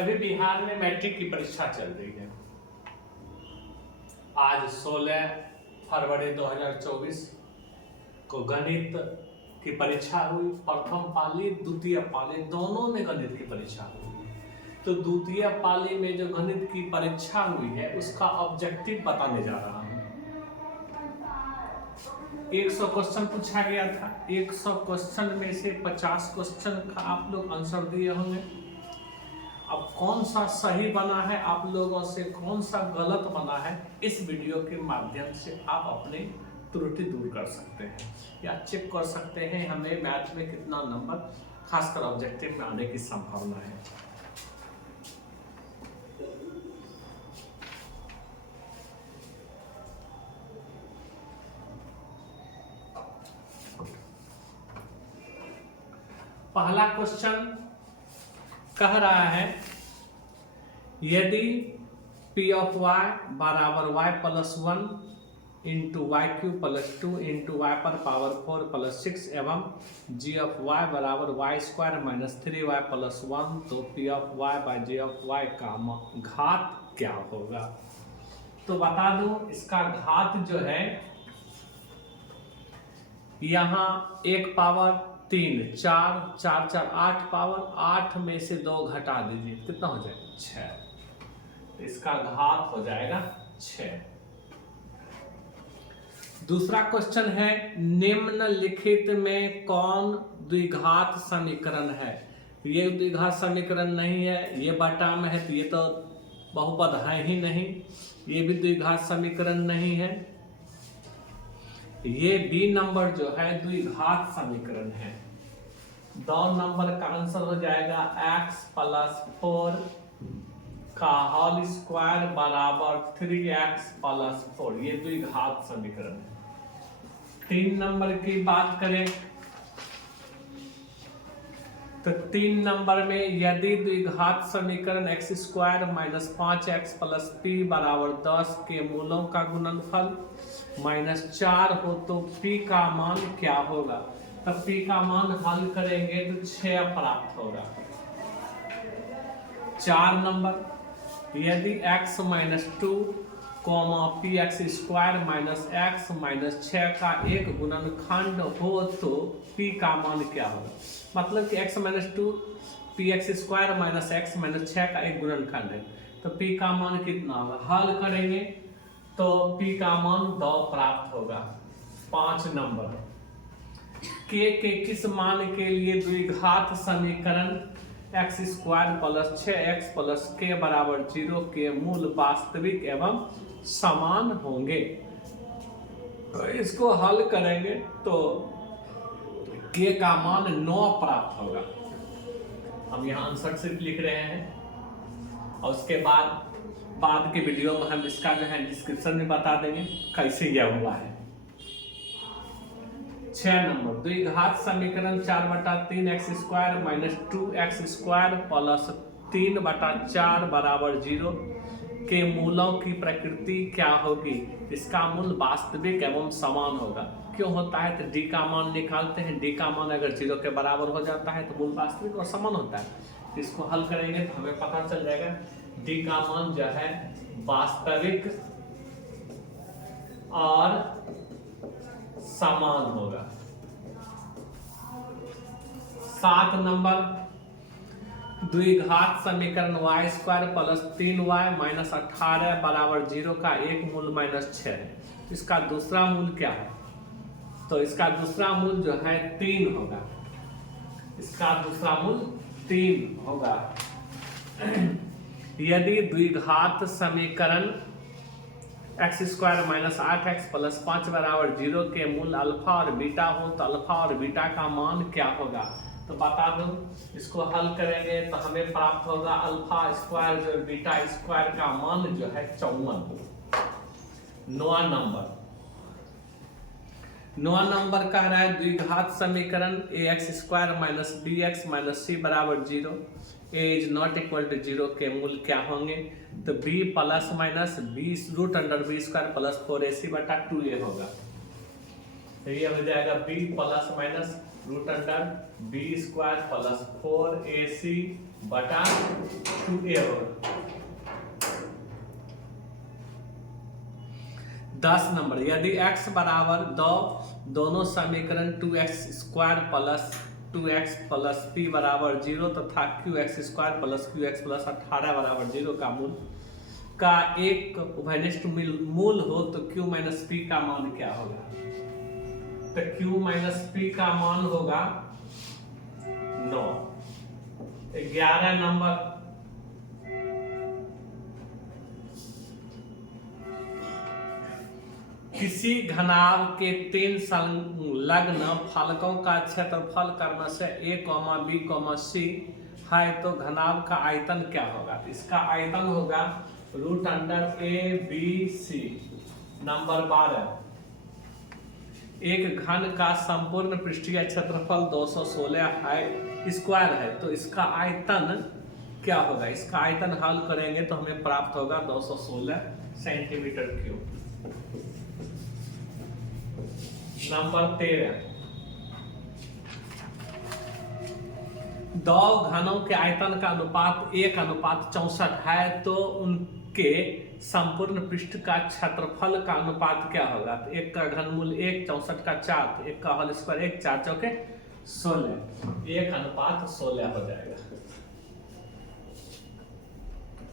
अभी बिहार में मैट्रिक की परीक्षा चल रही है। आज 16 फरवरी 2024 को गणित की परीक्षा हुई। प्रथम पाली द्वितीय पाली दोनों में गणित की परीक्षा हुई। तो द्वितीय पाली में जो गणित की परीक्षा हुई है उसका ऑब्जेक्टिव बताने जा रहा हूँ। 100 क्वेश्चन पूछा गया था। 100 क्वेश्चन में से 50 क्वेश्चन का आप लोग आंसर दिए होंगे। अब कौन सा सही बना है, आप लोगों से कौन सा गलत बना है, इस वीडियो के माध्यम से आप अपने त्रुटि दूर कर सकते हैं या चेक कर सकते हैं हमें मैथ में कितना नंबर खासकर ऑब्जेक्टिव में आने की संभावना है। पहला क्वेश्चन कह रहा है यदि P ऑफ y बराबर y plus 1 into y cube plus 2 into y पर पावर 4 प्लस 6 एवं G ऑफ y बराबर y square minus 3y plus 1 तो P of y by G of y का घात क्या होगा। तो बता दूं इसका घात जो है यहाँ 1 पावर 3 4 4 4 8 पावर 8 में से 2 घटा दीजिए, कितना हो जाएगा 6। इसका घात हो जाएगा 6। दूसरा क्वेश्चन है निम्नलिखित में कौन द्विघात समीकरण है। ये द्विघात समीकरण नहीं है, ये बटा में है तो ये तो बहुपद है ही नहीं। ये भी द्विघात समीकरण नहीं है। ये बी नंबर जो है द्विघात समीकरण है। 2 नंबर का आंसर हो जाएगा x प्लस 4 का होल स्क्वायर बराबर 3x प्लस 4। ये द्विघात समीकरण है। 3 नंबर की बात करें तो 3 नंबर में यदि द्विघात समीकरण x square minus 5x plus p बराबर 10 के मूलों का गुणनफल माइनस 4 हो तो p का मान क्या होगा। तब p का मान हल करेंगे तो 6 प्राप्त होगा। 4 नंबर यदि x minus 2 P x square minus x minus 6 का एक गुणनखंड हो तो p का मान क्या होगा। मतलब कि x minus 2 P x square minus x minus 6 का एक गुणनखंड है तो p का मान कितना होगा। हल करेंगे तो p का मान 2 प्राप्त होगा। 5 नंबर k के किस मान के लिए द्विघात समीकरण x square plus 6x plus k बराबर 0 के मूल वास्तविक एवं समान होंगे। तो इसको हल करेंगे तो k का मान 9 प्राप्त होगा। हम यहाँ आंसर सिर्फ लिख रहे हैं और उसके बाद के वीडियो में हम इसका जो है डिस्क्रिप्शन में बता देंगे कैसे यह हुआ है। 6 नंबर द्विघात समीकरण 4/3 x square minus 2x square plus 3/4 बराबर 0 के मूलों की प्रकृति क्या होगी। इसका मूल वास्तविक एवं समान होगा। क्यों होता है तो d का मान निकालते हैं। d का मान अगर 0 के बराबर हो जाता है तो मूल वास्तविक और समान होता है। तो इसको हल करेंगे तो हमें पता चल जाएगा d का मान जो है वास्तविक और समान होगा। 7 नंबर द्विघात समीकरण y square plus 3y minus 18 बराबर 0 का एक मूल माइनस 6 है। इसका दूसरा मूल क्या है। तो इसका दूसरा मूल जो है 3 होगा। इसका दूसरा मूल 3 होगा। यदि द्विघात समीकरण x square minus 8x plus 5 बराबर 0 के मूल अल्फा और बीटा हो तो अल्फा और बीटा का मान क्या होगा। तो बता दूं इसको हल करेंगे तो हमें प्राप्त होगा अल्फा स्क्वायर जो बीटा स्क्वायर का मान जो है 54। 9 नंबर कह रहा है द्विघात समीकरण ax square minus bx minus c बराबर 0 a is not equal to 0 के मूल क्या होंगे। तो b plus minus b root under b square plus 4ac बटा 2a होगा। तो ये हो जाएगा b plus minus root under b square plus 4ac बटा 2a होगा। 10 नंबर, यदि x बराबर दोनों समीकरण 2x square plus 2x plus p बराबर 0 तथा qx square plus qx plus 18 बराबर 0 का एक उभयनिष्ठ मूल हो तो q माइनस p का मान क्या होगा? तो q माइनस p का मान होगा 9। 11 नंबर, किसी घनाभ के 3 संलग्न फलकों का क्षेत्रफल कर्म से a, b, c है तो घनाभ का आयतन क्या होगा? इसका आयतन होगा रूट अंडर ABC। नंबर 12, एक घन का संपूर्ण पृष्ठीय क्षेत्रफल 216 है स्क्वायर है तो इसका आयतन क्या होगा? इसका आयतन हल करेंगे तो हमें प्राप्त होगा 216 सेंटीमीटर क्यूब। नंबर 13, दो घनों के आयतन का अनुपात 1:64 है तो उनके संपूर्ण पृष्ठ का क्षेत्रफल का अनुपात क्या होगा? तो 1 का घनमूल 1, 64 का 4, 1 का होल स्क्वायर 1, 4 चौके 16, 1:16 हो जाएगा।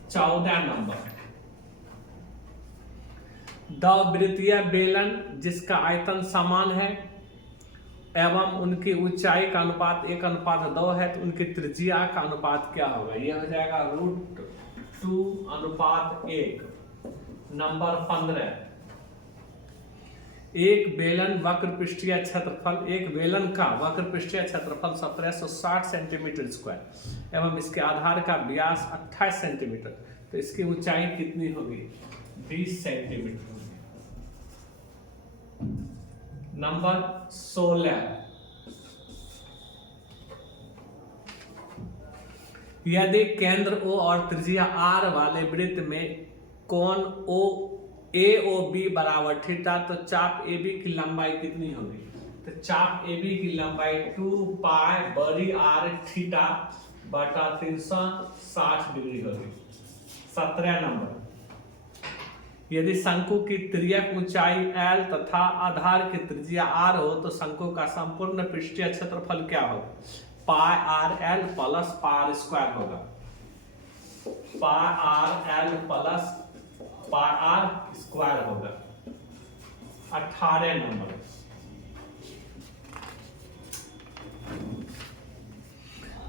14 नंबर, दो वृत्तीय बेलन जिसका आयतन समान है एवं उनकी ऊंचाई का अनुपात 1:2 है तो उनकी त्रिज्या का अनुपात क्या होगा? यह हो जाएगा √2:1। नंबर 15, एक बेलन का वक्र पृष्ठीय क्षेत्रफल 1760 सेंटीमीटर स्क्वायर एवं इसके आधार का व्यास 28 सेंटीमीटर तो इसकी ऊंचाई कितनी होगी? 20 सेंटीमीटर होगी। नंबर 16, यदि केंद्र O और त्रिज्या R वाले वृत्त में कोण AOB बराबर थीटा तो चाप AB की लंबाई कितनी होगी? तो चाप AB की लंबाई 2 पाई बड़ी R थीटा बटा 360 डिग्री होगी। 17 नंबर, यदि शंकु की तिर्यक ऊंचाई L तथा आधार की त्रिज्या R हो तो शंकु का संपूर्ण पृष्ठीय क्षेत्रफल क्या होगा? पाई RL प्लस पाई स्क्वायर होगा। पाई RL plus pi R square होगा। 18 नंबर,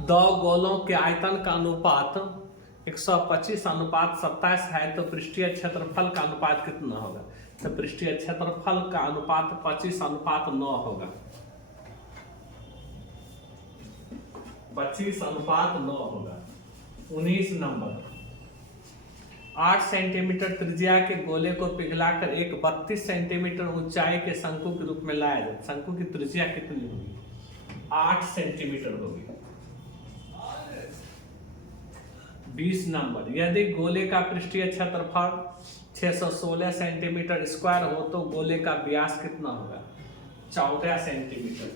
दो गोलों के आयतन का अनुपात 125:27 है तो पृष्ठीय क्षेत्रफल का अनुपात कितना होगा? तो पृष्ठीय क्षेत्रफल का अनुपात 25:9 होगा। 25:9 होगा। 19 नंबर, 8 सेंटीमीटर त्रिज्या के गोले को पिघलाकर एक 32 सेंटीमीटर ऊंचाई के शंकु के रूप में लाया जाए। शंकु की त्रिज्या कितनी होगी? 8 सेंटीमीटर होगी। 20 नंबर, यदि गोले का पृष्ठीय क्षेत्रफल 616 सेंटीमीटर स्क्वायर हो तो गोले का व्यास कितना होगा? 14 सेंटीमीटर।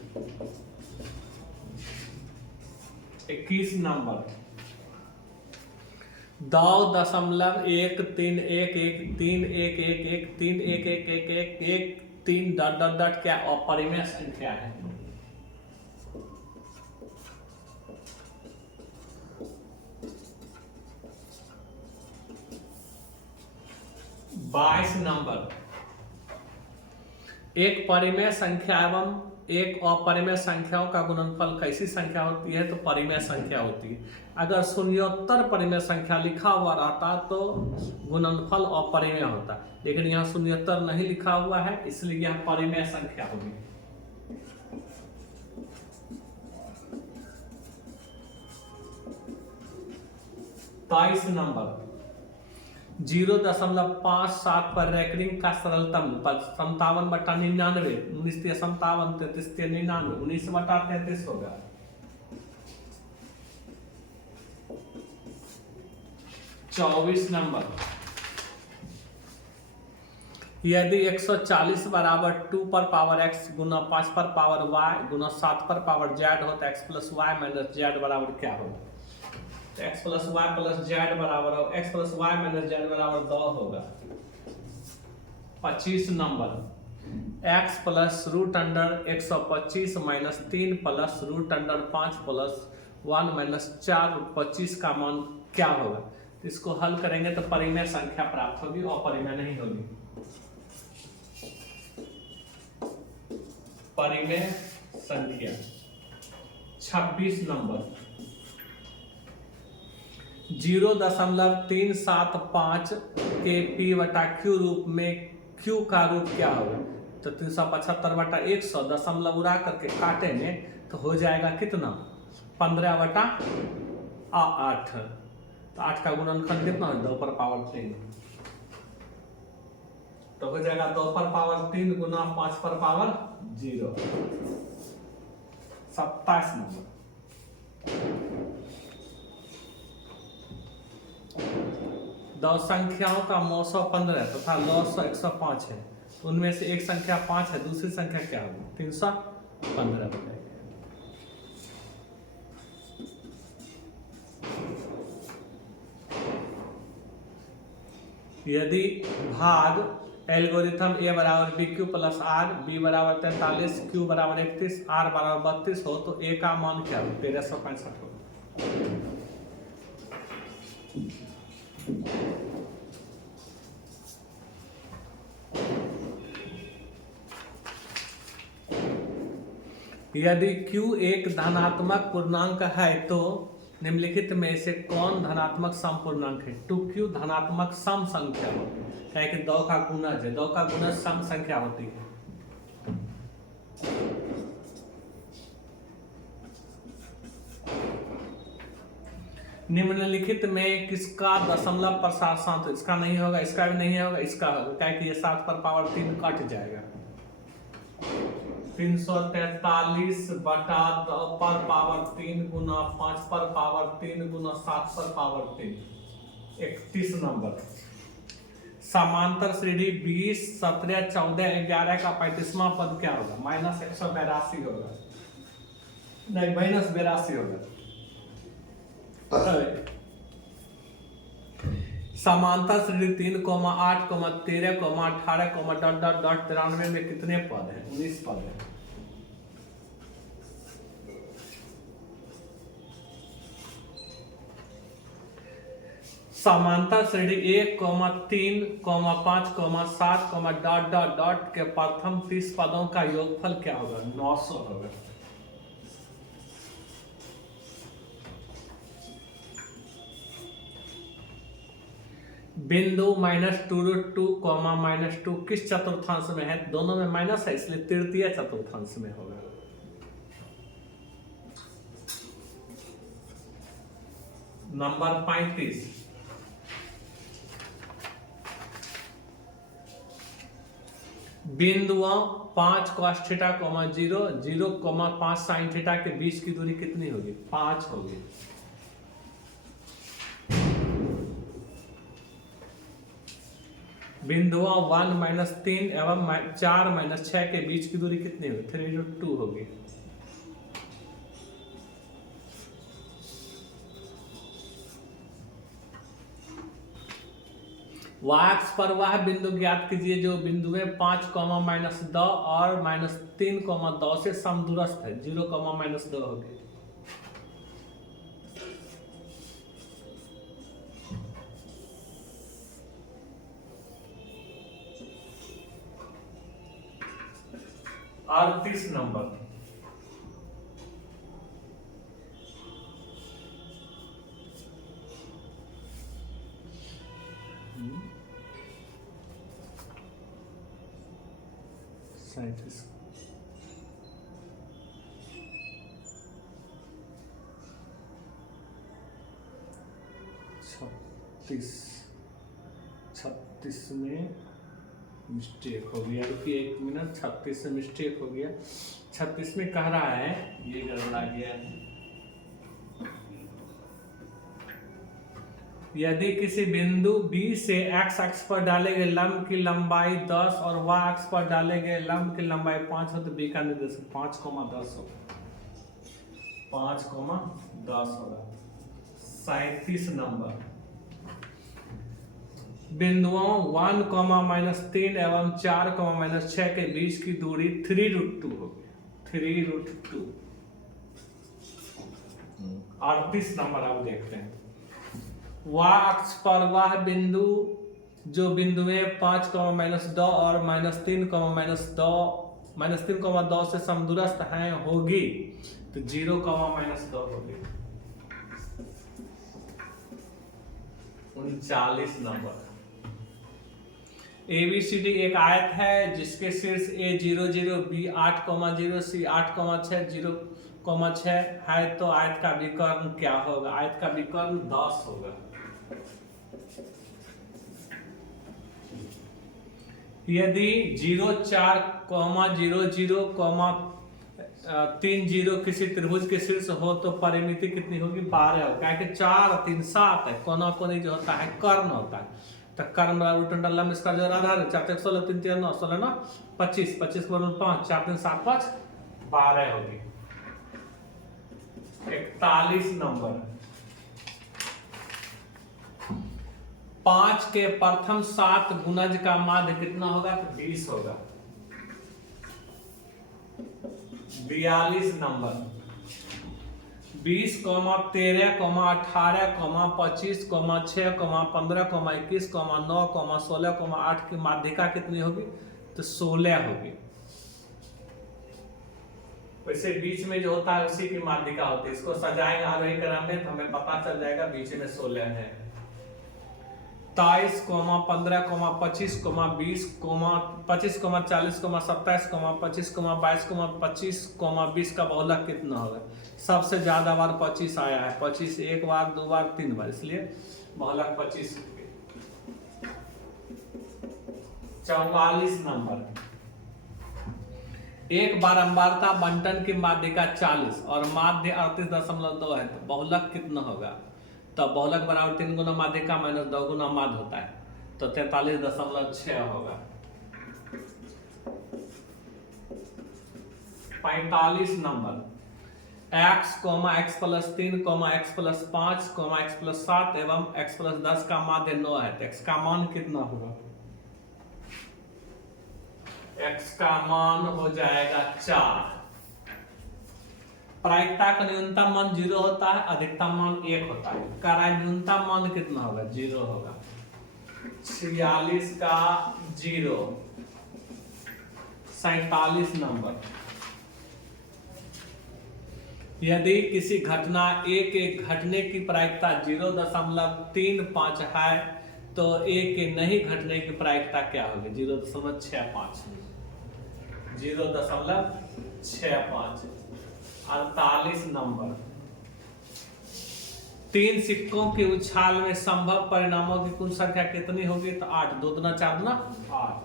21 नंबर, 2.1113111311113 क्या अपरिमेय संख्या है? बाईस नंबर, एक परिमेय संख्या एवं एक अपरिमेय संख्याओं का गुणनफल कैसी संख्या होती है? तो परिमेय संख्या होती है। अगर शून्योत्तर परिमेय संख्या लिखा हुआ रहता तो गुणनफल अपरिमेय होता, लेकिन यहाँ शून्योत्तर नहीं लिखा हुआ है इसलिए यह परिमेय संख्या होगी। 22 नंबर, 0.57 पर रैंकिंग का सरलतम 57/99, 19×57, 33×99, 19/33 होगा। 24 नंबर, यदि 140 बराबर 2 पर पावर x गुना 5 पर पावर y गुना 7 पर पावर z हो तो x plus y minus z बराबर क्या होगा? तो x plus y plus z बराबर x plus y minus z बराबर 2 होगा। 25 number x plus root under 125 minus 3 plus root under 5 plus 1 minus 4 25 का मान क्या होगा? तो इसको हल करेंगे तो परिमेय संख्या प्राप्त होगी और परिमेय नहीं होगी। परिमेय संख्या 26 नंबर 0.375 के पी बटा क्यू रूप में क्यू का रूप क्या होगा? तो 375 बटा 100 दशमलव उड़ा करके काटेंगे तो हो जाएगा कितना? 15 बटा 8। तो 8 का गुणनखंड कितना है? 2 पर पावर 3। तो हो जाएगा 2 पर पावर 3 गुना 5 पर पावर 0। 27 नंबर दो संख्याओं का मौसो 15 तथा लौसो 105 है। उनमें से एक संख्या 5 है, दूसरी संख्या क्या होगी? 315 बताइए। यदि भाग एल्गोरिथम ए बराबर B Q plus R, B बराबर 43, क्यू बराबर 31, आर बराबर 32 हो तो ए का मान क्या हो? 1365 हो। यदि q एक धनात्मक पूर्णांक है तो निम्नलिखित में से कौन धनात्मक सम पूर्णांक है? 2q धनात्मक सम संख्या है कि 2 का गुणज है। 2 का गुणज सम संख्या होती है। निम्नलिखित में किसका दशमलव प्रसार? इसका नहीं होगा, इसका भी नहीं होगा, इसका होगा, क्या कि ये 7 पर पावर 3 कट जाएगा। 343 बटा 2 पर पावर 3 गुना 5 पर पावर 3 गुना 7 पर पावर 3। 31 नंबर समांतर श्रेणी 20, 17, 14, 11 का 35वां पद क्या होगा? माइनस 182 होगा, नहीं माइनस 82 होगा। समांतर श्रेणी 3, 8, 13, 18, डॉट डॉट डॉट 93 में कितने पद हैं? 19 पद हैं। समांतर श्रेणी 1, 3, 5, 7, डॉट डॉट डॉट के प्रथम 30 पदों का योगफल क्या होगा? 900 होगा। बिंदु -2√2, -2 किस चतुर्थांश में है? दोनों में माइनस है इसलिए तृतीय चतुर्थांश में होगा। नंबर 35 बिंदुओं 5 cos थीटा, 0, 0, 5 sin थीटा के बीच की दूरी कितनी होगी? 5 होगी। बिंदुओं 1, -3 एवं 4, -6 के बीच की दूरी कितनी होगी? 3√2 होगी। वाक्स पर वह बिंदु ज्ञात कीजिए जो बिंदुएं 5, -2 और -3, 2 से समदूरस्थ है। 0, -2 होगी। और 30 नंबर साइंटिस्ट 36 में मिस्टेक हो गया। रुकिए 1 मिनट, 36 में मिस्टेक हो गया। 36 में कह रहा है, ये गड़बड़ा गया है। यदि किसी बिंदु B से x अक्ष पर डाले गए लंब की लंबाई 10 और y अक्ष पर डाले गए लंब की लंबाई 5 हो तो B का निर्देशांक 5,10 होगा। 5,10 होगा। 37 नंबर, बिंदुओं 1, -3 एवं 4, -6 के बीच की दूरी 3√2 होगी। 3√2। 38 नंबर आप देखते हैं। y अक्ष पर वह बिंदु जो बिंदुएं 5, -2 और -3, से समदूरस्थ हैं होगी तो 0, -2 होगी। 39 नंबर, ABCD एक आयत है जिसके शीर्ष A 0, 0, B 8, 0, C 8, 6, 0, 6 है तो आयत का विकर्ण क्या होगा? आयत का विकर्ण 10 होगा। यदि 0, 4, 0, 0, 3, 0 किसी त्रिभुज के शीर्ष हो तो परिमिति कितनी होगी? 12 होगा। क्या कि 4, 3, 7 है, कोना कोनी जो होता है कर्ण होता है, तो कर्ण बराबर √10 लंब इसका जो आधार है 4, 16, 3, 3, 9, 16, 9, 25, 25 को 5, 4, 3, 7, 5, 12 होगी। 41 नंबर, 5 के प्रथम 7 गुणज का माध्य कितना होगा? तो 20 होगा। 42 नंबर, 20, 13, 18, 25, 6, 15, 21, 9, 16, 8 की माध्यिका कितनी होगी? तो 16 होगी। वैसे बीच में जो होता है उसी की माध्यिका होती है। इसको सजाएंगे आरोही क्रम में तो हमें पता चल जाएगा बीच में 16 है। 23, 15, 25, 20, 25, 40, 27, 25, 22, 25, 20 का बहुलक कितना होगा? सबसे ज्यादा बार 25 आया है। 25 एक बार, 2 बार, 3 बार, इसलिए बहुलक 25। 44 नंबर, एक बारंबारता बंटन की माध्यिका 40 और माध्य 38.2 है तो बहुलक कितना होगा? तो बहुलक बराबर 3 गुना माध्यिका माइनस 2 गुना माध्य होता है तो 43.6 होगा। 45 number, x, x + 3, x + 5, x + 7 एवं x + 10 का माध्य 9 है तो x का मान कितना होगा? x का मान हो जाएगा 4। प्रायिकता का न्यूनतम मान 0 होता है, अधिकतम मान 1 होता है। का न्यूनतम मान कितना होगा? 0 होगा। 46 का 0। 47 नंबर, यदि किसी घटना A के घटने की प्रायिकता 0.35 है तो A के नहीं घटने की प्रायिकता क्या होगी? 0.65। 0.65। 48 नंबर, 3 सिक्कों के उछाल में संभव परिणामों की कुल संख्या कितनी होगी? तो 8। 2 दूना 4 दूना 8।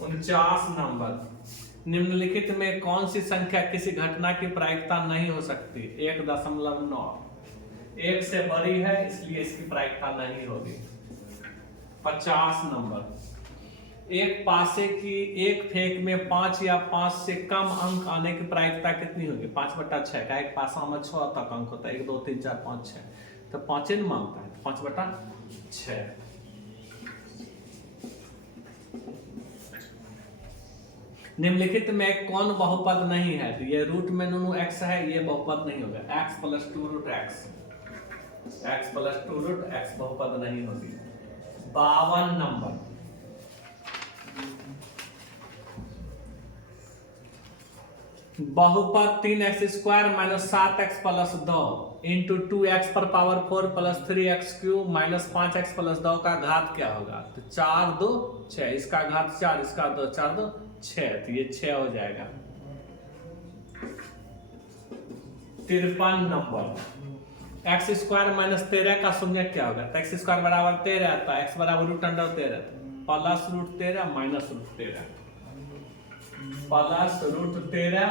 49 नंबर, निम्नलिखित में कौन सी संख्या किसी घटना की प्रायिकता नहीं हो सकती? 1.9। 1 से बड़ी है इसलिए इसकी प्रायिकता नहीं होगी। 50 नंबर, एक पासे की एक फेंक में 5 या 5 से कम अंक आने की प्रायिकता कितनी होगी? 5/6 का एक पासा में 6 तक अंक होता है। 1, 2, 3, 4, 5, 6 तो 5 ही मांगता है। 5/6। निम्नलिखित में कौन बहुपद नहीं है? तो ये रूट में नूनु x है, ये बहुपद नहीं होगा। x + 2√x, x + 2√x बहुपद नहीं होगी। 52 नंबर, बहुपद 3x² - 7x + 2 × 2x पर पावर 4 + 3x³ - 5x + 2 का घात क्या होगा? तो 4, 2, 6। इसका घात 4, इसका 2, 4, 2, 6 तो ये 6 हो जाएगा। 53 नंबर, x² - 13 का शून्य क्या होगा? तो x² = 13 तो x = √13 +√13 -√13 +√13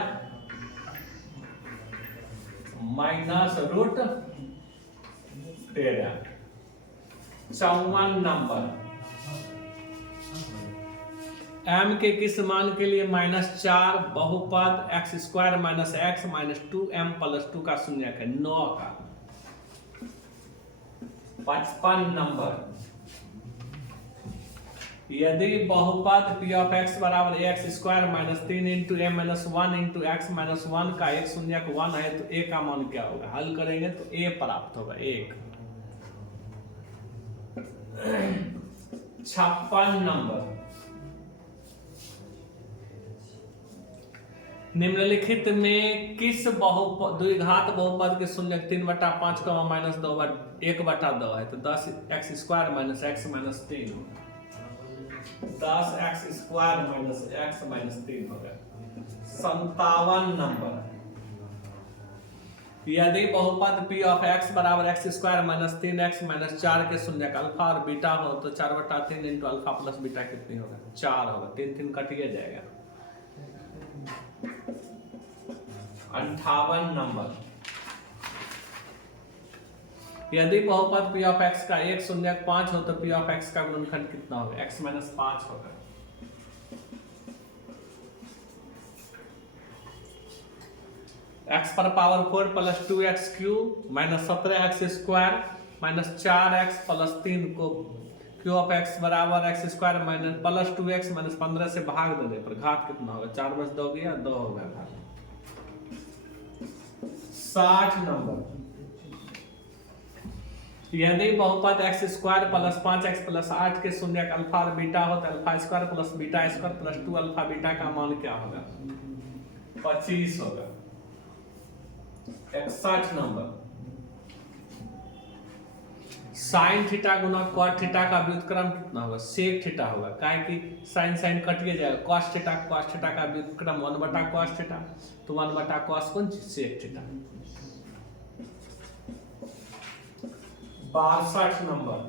minus root 13। 54 number, m के किस मान के लिए -4 बहुपद x² minus x minus 2m plus 2 का शून्यक है 9 का। 55 नंबर, यदि बहुपद p ऑफ x बराबर x² minus 3 into m minus 1 into x minus 1 का एक शून्यक 1 है तो a का मान क्या होगा? हल करेंगे तो a प्राप्त होगा 1। 56 नंबर, निम्नलिखित में किस द्विघात बहुपद के शून्यक 3/5 माइनस 1/2 है तो 10x² माइनस एक्स माइनस 3 होगा। 10x² माइनस एक्स माइनस 3 होगा। 57 नंबर, यदि बहुपद p ऑफ x बराबर x² माइनस 3x माइनस 4 के शून्यक अल्फा और बीटा हो तो 4/3 इंटू अल्फा प्लस बीटा कितनी होगा? 4 होगा। 3 3 कटिए जाएगा। 58 नंबर, यदि बहुपद p ऑफ x का एक शून्यक 5 हो तो p ऑफ x का गुणनखंड कितना होगा? x माइनस 5 होगा। x पर power 4 plus 2x³ minus 17x² minus 4x plus 3 को q ऑफ x बराबर x² minus plus 2x minus 15 से भाग देने पर घात कितना होगा? 4 बस 2 गया 2 होगा घात। 60 नंबर, यदि बहुपद x² प्लस 5x प्लस 8 के शून्यक अल्फा और बीटा हो तो अल्फा² प्लस बीटा² प्लस 2 अल्फा बीटा का मान क्या होगा? 25 होगा। 61 नंबर, साइन थीटा गुना कॉट थीटा का व्युत्क्रम कितना होगा? सेक थीटा होगा। काहे कि साइन साइन कटिए जाएगा। कॉस थीटा का व्युत्क्रम 1/cos थीटा तो 1/cos कौन चीज? Sec theta. 62 number,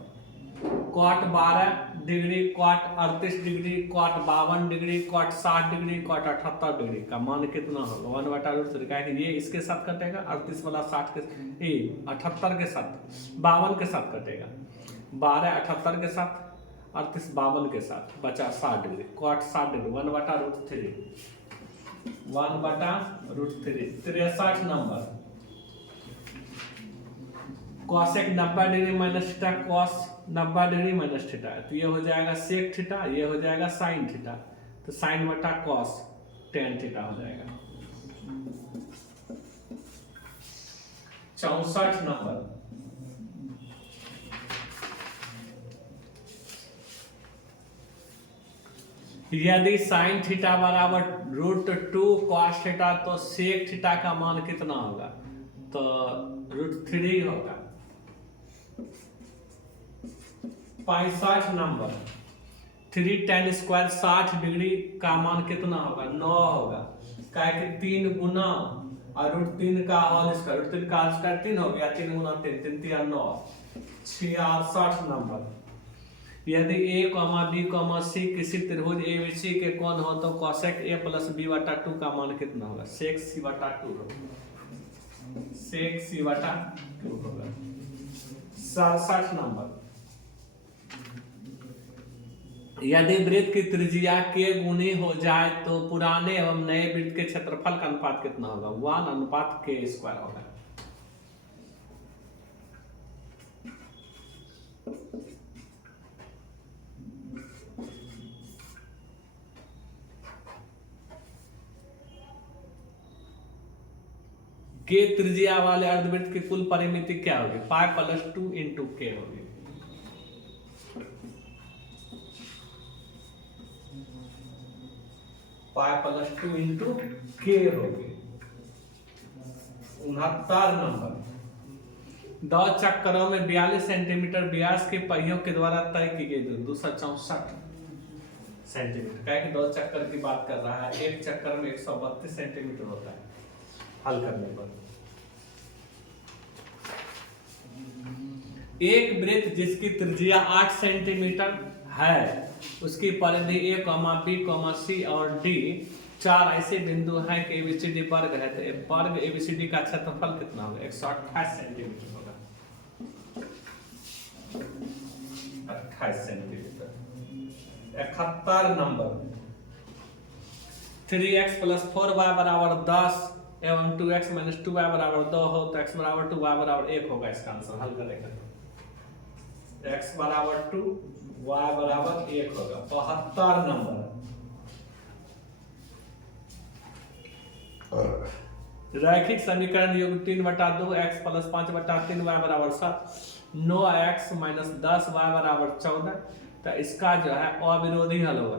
cot 12 degree cot 38 degree cot 52 degree cot 60 degree cot 78 degree का मान कितना होगा? 1/√3। क्या है कि ये इसके साथ कटेगा 38 वाला 60 के 78 के साथ 52 के साथ कटेगा। 12 78 के साथ 38 52 के साथ बचा 60 degree cot 60 degree 1/√3 1/√3। 63 number, cosec 90 degree minus theta cos 90 degree minus theta तो ये हो जाएगा सेक थीटा, ये हो जाएगा साइन थीटा तो साइन बटा कॉस टेन थीटा हो जाएगा। 64 नंबर, यदि साइन थीटा बराबर √2 कॉस थीटा तो सेक थीटा का मान कितना होगा? तो √3 होगा। 65 नंबर, 3 tan स्क्वायर 60 डिग्री का मान कितना होगा? 9 होगा। क्या कि 3 गुना और √3 का होल स्क्वायर √3 का होल स्क्वायर 3 हो गया। 3 गुना 3 3 3 9। 66 नंबर, यदि a, b, c किसी त्रिभुज ABC के कोण हो तो cosec a प्लस b/2 का मान कितना होगा? sec c/2 होगा। sec c/2 होगा। 67 नंबर, यदि वृत्त की त्रिज्या k गुनी हो जाए तो पुराने एवं नए वृत्त के क्षेत्रफल का अनुपात कितना होगा? 1:k² होगा। के त्रिज्या वाले अर्धवृत्त की कुल परिमिति क्या होगी? पाई प्लस 2 इंटू के होगी। पाई प्लस 2 इंटू के होगी। 69 नंबर, 2 चक्करों में 42 सेंटीमीटर व्यास के पहियों के द्वारा तय की गई दूरी 264 सेंटीमीटर। क्या कि 2 चक्कर की बात कर रहा है, एक चक्कर में 132 सेंटीमीटर होता है हल करने पर। एक वृत्त जिसकी त्रिज्या 8 सेंटीमीटर है उसकी परिधि a, b, c और d 4 ऐसे बिंदु हैं कि एबीसीडी वर्ग है, तो वर्ग एबीसीडी का क्षेत्रफल कितना होगा? 128 सेंटीमीटर होगा। 28 सेंटीमीटर। 71 नंबर 3x + 4y = 10 एवं 2x - 2y = 2 हो तो x = 2 y = 1 होगा। इसका आंसर हल करेंगे तो x = 2 y = 1 होगा। 72 नंबर रैखिक समीकरण योग 3/2 x + 5/3 y = 7 9x - 10 y = 14, तो इसका जो है अविरोधी हल होगा।